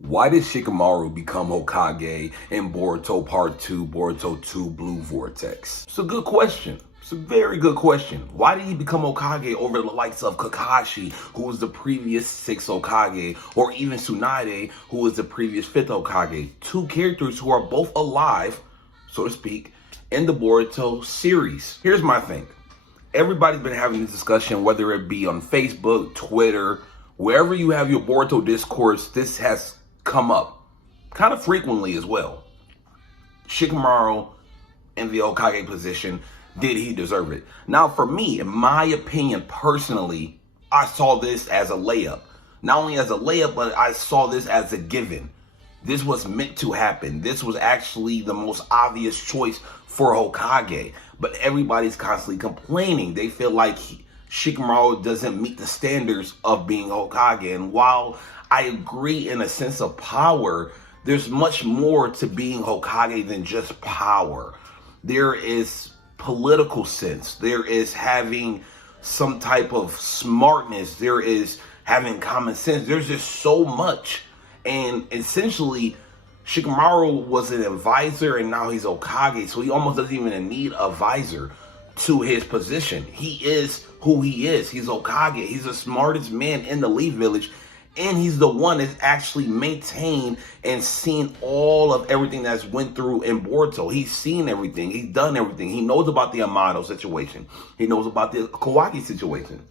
Why did Shikamaru become Hokage in Boruto Part 2, Boruto 2 Blue Vortex? It's a good question. It's a very good question. Why did he become Hokage over the likes of Kakashi, who was the previous 6th Hokage, or even Tsunade, who was the previous 5th Hokage? Two characters who are both alive, so to speak, in the Boruto series. Here's my thing. Everybody's been having this discussion, whether it be on Facebook, Twitter, wherever you have your Boruto discourse, this has come up kind of frequently as well. Shikamaru in the Hokage position, did he deserve it? Now, for me, in my opinion, personally, I saw this as a layup. Not only as a layup, but I saw this as a given. This was meant to happen. This was actually the most obvious choice for Hokage. But everybody's constantly complaining. They feel like Shikamaru doesn't meet the standards of being Hokage. And while I agree in a sense of power, there's much more to being Hokage than just power. There is political sense. There is having some type of smartness. There is having common sense. There's just so much. And essentially, Shikamaru was an advisor and now he's Hokage. So he almost doesn't even need a advisor to his position. He is who he is. He's Hokage. He's the smartest man in the Leaf Village. And he's the one that's actually maintained and seen all of everything that's went through in Boruto. He's seen everything. He's done everything. He knows about the Amano situation. He knows about the Kawaki situation.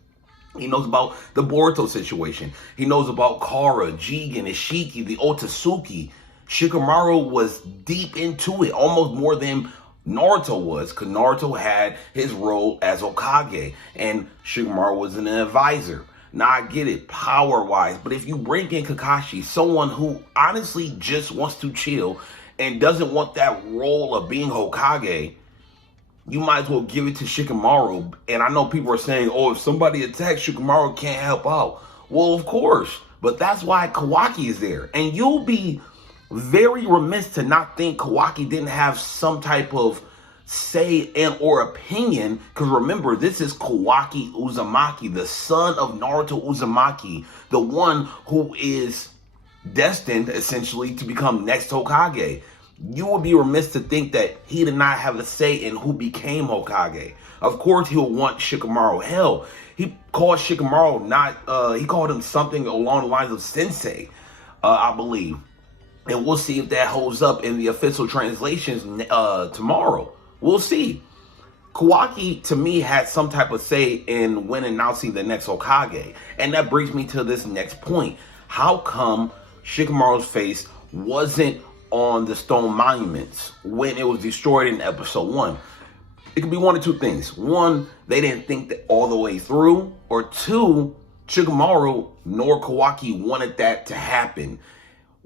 He knows about the Boruto situation. He knows about Kara, Jigen, Ishiki, the Otsutsuki. Shikamaru was deep into it, almost more than Naruto was, because Naruto had his role as Hokage, and Shikamaru was an advisor. Now, I get it, power-wise, but if you bring in Kakashi, someone who honestly just wants to chill and doesn't want that role of being Hokage, you might as well give it to Shikamaru. And I know people are saying, oh, if somebody attacks, Shikamaru can't help out. Well, of course, but that's why Kawaki is there. And you'll be very remiss to not think Kawaki didn't have some type of say and or opinion, because remember, this is Kawaki Uzumaki, the son of Naruto Uzumaki, the one who is destined essentially to become next Hokage. You would be remiss to think that he did not have a say in who became Hokage. Of course, he'll want Shikamaru. Hell, he called Shikamaru he called him something along the lines of sensei, I believe. And we'll see if that holds up in the official translations tomorrow. We'll see. Kawaki, to me, had some type of say in when announcing the next Hokage. And that brings me to this next point. How come Shikamaru's face wasn't on the stone monuments when it was destroyed in episode 1? It could be one of two things. One, they didn't think that all the way through. Or two, Shikamaru nor Kawaki wanted that to happen.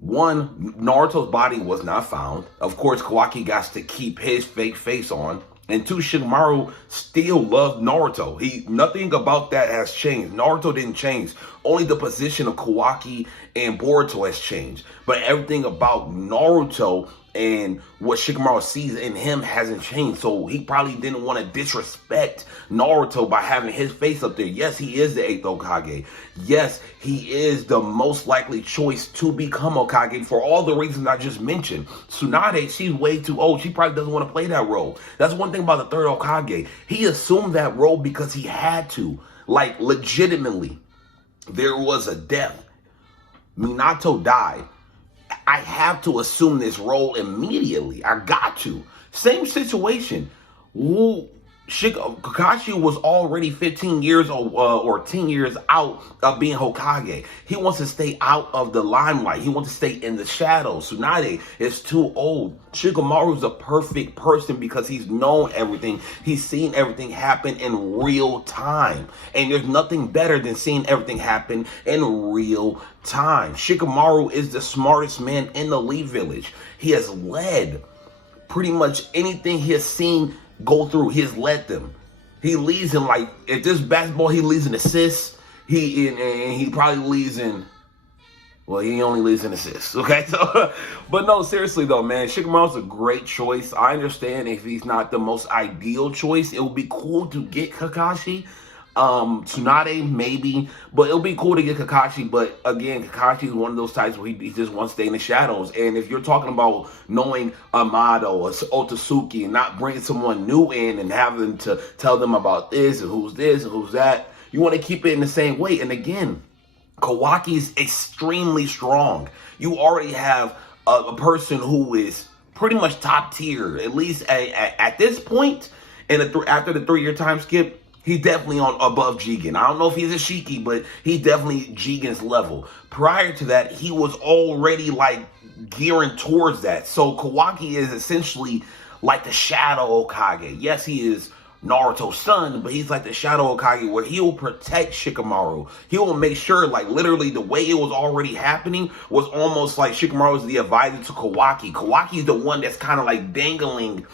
One, Naruto's body was not found. Of course, Kawaki got to keep his fake face on. And two, Shikamaru still loved Naruto. Nothing about that has changed. Naruto didn't change. Only the position of Kawaki and Boruto has changed. But everything about Naruto and what Shikamaru sees in him hasn't changed. So he probably didn't want to disrespect Naruto by having his face up there. Yes, he is the 8th Hokage. Yes, he is the most likely choice to become Hokage for all the reasons I just mentioned. Tsunade, she's way too old. She probably doesn't want to play that role. That's one thing about the 3rd Hokage. He assumed that role because he had to. Like, legitimately, there was a death. Minato died. I have to assume this role immediately. I got to. Same situation. Kakashi was already 15 years or 10 years out of being Hokage. He wants to stay out of the limelight. He wants to stay in the shadows. Tsunade is too old. Shikamaru is a perfect person because he's known everything. He's seen everything happen in real time. And there's nothing better than seeing everything happen in real time. Shikamaru is the smartest man in the Leaf Village. He has led pretty much anything he has seen go through. He has led them. He leads in, like, if this basketball, he leads in assists. He probably leads in, well, he only leads in assists. Okay, so, but no, seriously though, man, Shikamaru's a great choice. I understand if he's not the most ideal choice. It would be cool to get Kakashi. Tsunade, maybe, but it'll be cool to get Kakashi. But again, Kakashi is one of those types where he just wants to stay in the shadows. And if you're talking about knowing Amado or Otsutsuki and not bringing someone new in and having them to tell them about this and who's that, you want to keep it in the same way. And again, Kawaki is extremely strong. You already have a person who is pretty much top tier, at least at this point. And after the 3-year time skip, he's definitely on above Jigen. I don't know if he's a Shiki, but he's definitely Jigen's level. Prior to that, he was already like gearing towards that. So Kawaki is essentially like the Shadow Hokage. Yes, he is Naruto's son, but he's like the Shadow Hokage where he'll protect Shikamaru. He will make sure, like literally the way it was already happening was almost like Shikamaru is the advisor to Kawaki. Kawaki's the one that's kind of like dangling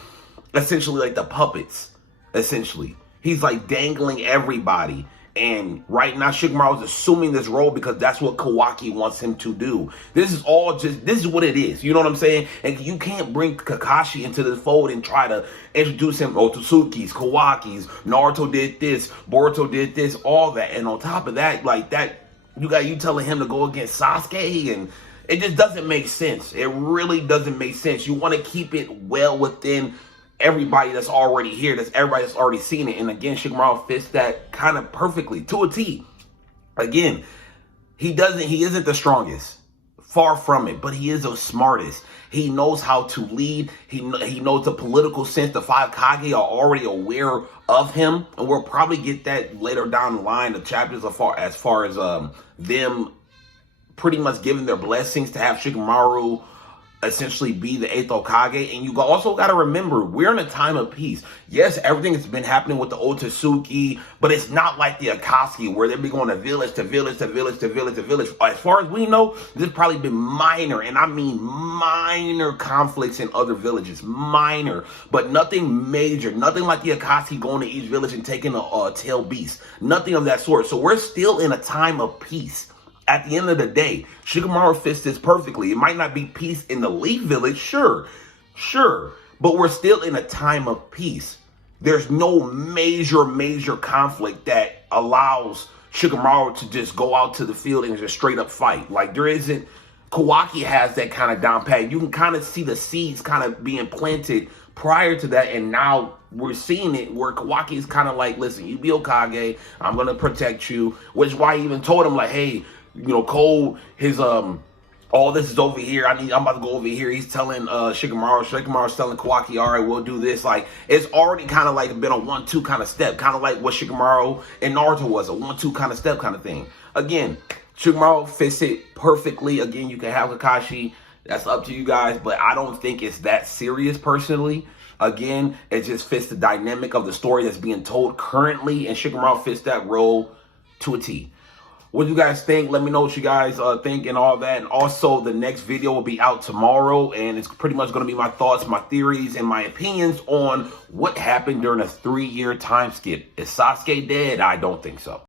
essentially like the puppets, essentially. He's like dangling everybody. And right now, Shikamaru is assuming this role because that's what Kawaki wants him to do. This is what it is. You know what I'm saying? And you can't bring Kakashi into this fold and try to introduce him, Otsutsuki's, Kawaki's, Naruto did this, Boruto did this, all that. And on top of that, like that, you telling him to go against Sasuke, and it just doesn't make sense. It really doesn't make sense. You want to keep it well within everybody that's already here, everybody that's already seen it. And again, Shikamaru fits that kind of perfectly to a T. Again, he isn't the strongest, far from it, but he is the smartest. He knows how to lead. He knows the political sense. The 5 Kage are already aware of him, and we'll probably get that later down the line, the chapters as far as them pretty much giving their blessings to have Shikamaru essentially be the 8th Hokage. And you also got to remember, we're in a time of peace. Yes, everything that's been happening with the Otsutsuki, but it's not like the Akatsuki where they'll be going to village to village to village to village to village. As far as we know, there's probably been minor, and I mean minor conflicts in other villages. Minor, but nothing major. Nothing like the Akatsuki going to each village and taking a tail beast. Nothing of that sort. So we're still in a time of peace. At the end of the day, Shikamaru fits this perfectly. It might not be peace in the Leaf Village, sure, but we're still in a time of peace. There's no major conflict that allows Shikamaru to just go out to the field and just straight up fight. Like there isn't. Kawaki has that kind of down pat. You can kind of see the seeds kind of being planted prior to that, and now we're seeing it where Kawaki is kind of like, listen, you be Hokage, I'm going to protect you, which is why he even told him like, hey, you know, Cole, his all this is over here. I'm about to go over here. He's telling Shikamaru's telling Kawaki, all right, we'll do this. Like it's already kind of like been a 1-2 kind of step, kind of like what Shikamaru and Naruto was, a 1-2 kind of step kind of thing. Again, Shikamaru fits it perfectly. Again, you can have Kakashi. That's up to you guys, but I don't think it's that serious personally. Again, it just fits the dynamic of the story that's being told currently, and Shikamaru fits that role to a T. What do you guys think? Let me know what you guys think and all that. And also, the next video will be out tomorrow, and it's pretty much going to be my thoughts, my theories, and my opinions on what happened during a 3-year time skip. Is Sasuke dead? I don't think so.